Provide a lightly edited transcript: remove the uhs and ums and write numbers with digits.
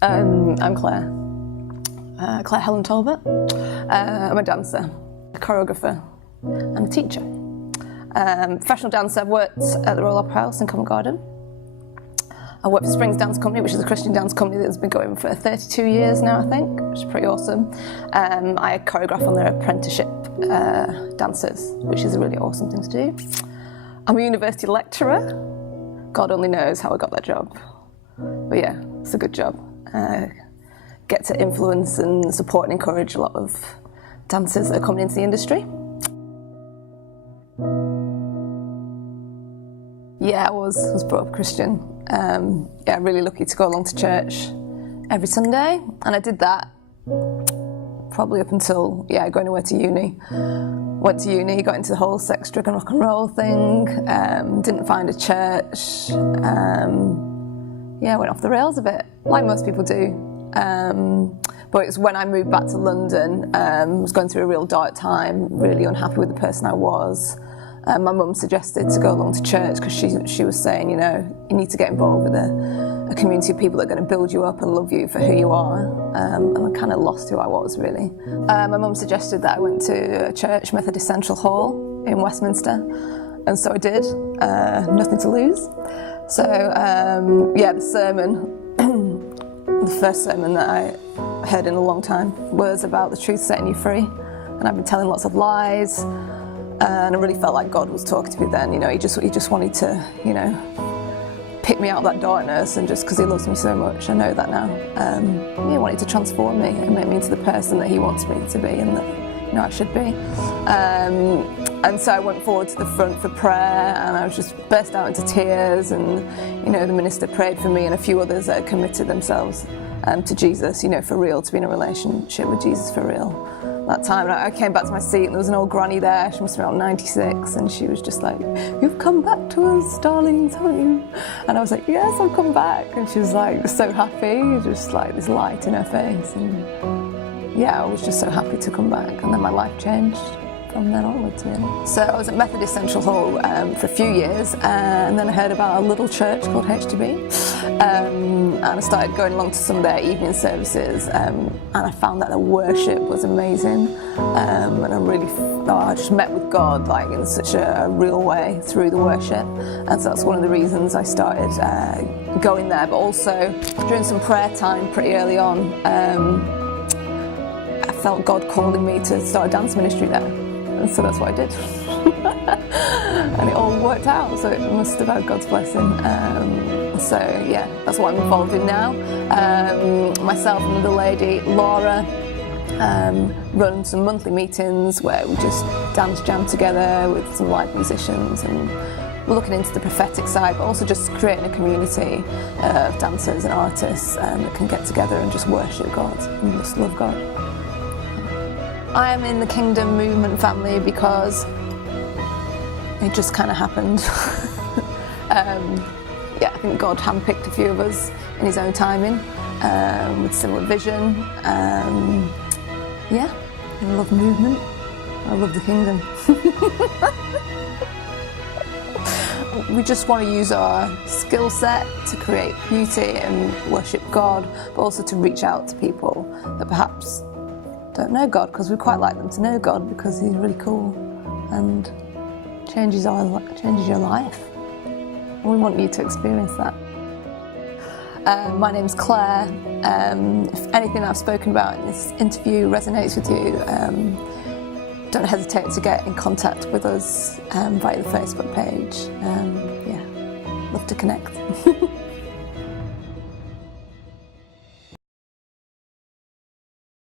I'm Claire, Claire Helen Talbot. I'm a dancer, a choreographer and a teacher. Professional dancer. I've worked at the Royal Opera House in Covent Garden. I work for Springs Dance Company, which is a Christian dance company that's been going for 32 years now, I think, which is pretty awesome. I choreograph on their apprenticeship dancers, which is a really awesome thing to do. I'm a university lecturer. God only knows how I got that job. But yeah, it's a good job. Get to influence and support and encourage a lot of dancers that are coming into the industry. Yeah, I was brought up Christian. Yeah, really lucky to go along to church every Sunday, and I did that probably up until going away to uni. Went to uni, got into the whole sex, drug and rock and roll thing. Didn't find a church. Went off the rails a bit, like most people do. But it's when I moved back to London, was going through a real dark time, really unhappy with the person I was. My mum suggested to go along to church because she was saying, you need to get involved with a community of people that are going to build you up and love you for who you are. And I kind of lost who I was, really. My mum suggested that I went to a church, Methodist Central Hall in Westminster, and so I did. Nothing to lose. So, the sermon, the first sermon that I heard in a long time was about the truth setting you free. And I've been telling lots of lies, and I really felt like God was talking to me then. He just wanted to, pick me out of that darkness, and just because He loves me so much, I know that now. He wanted to transform me and make me into the person that He wants me to be and that I should be. And so I went forward to the front for prayer, and I was just burst out into tears, and the minister prayed for me and a few others that had committed themselves to Jesus, for real, to be in a relationship with Jesus for real. That time, and I came back to my seat, and there was an old granny there. She must have been around 96, and she was just like, "You've come back to us, darlings, haven't you?" And I was like, "Yes, I've come back." And she was like so happy, just like this light in her face, and I was just so happy to come back. And then my life changed from then onwards, really. So I was at Methodist Central Hall for a few years, and then I heard about a little church called HTB, and I started going along to some of their evening services, and I found that the worship was amazing, and I just met with God like in such a real way through the worship, and so that's one of the reasons I started going there. But also during some prayer time pretty early on, I felt God calling me to start a dance ministry there. And so that's what I did. And it all worked out, so it must have had God's blessing. That's what I'm involved in now. Myself and the lady, Laura, run some monthly meetings where we just dance jam together with some live musicians, and we're looking into the prophetic side, but also just creating a community of dancers and artists that can get together and just worship God and just love God. I am in the Kingdom Movement family because it just kind of happened. I think God handpicked a few of us in His own timing, with similar vision. I love movement. I love the Kingdom. We just want to use our skill set to create beauty and worship God, but also to reach out to people that perhaps don't know God, because we quite like them to know God because He's really cool and changes your life. And we want you to experience that. My name's Claire. If anything I've spoken about in this interview resonates with you, don't hesitate to get in contact with us via the Facebook page. Love to connect.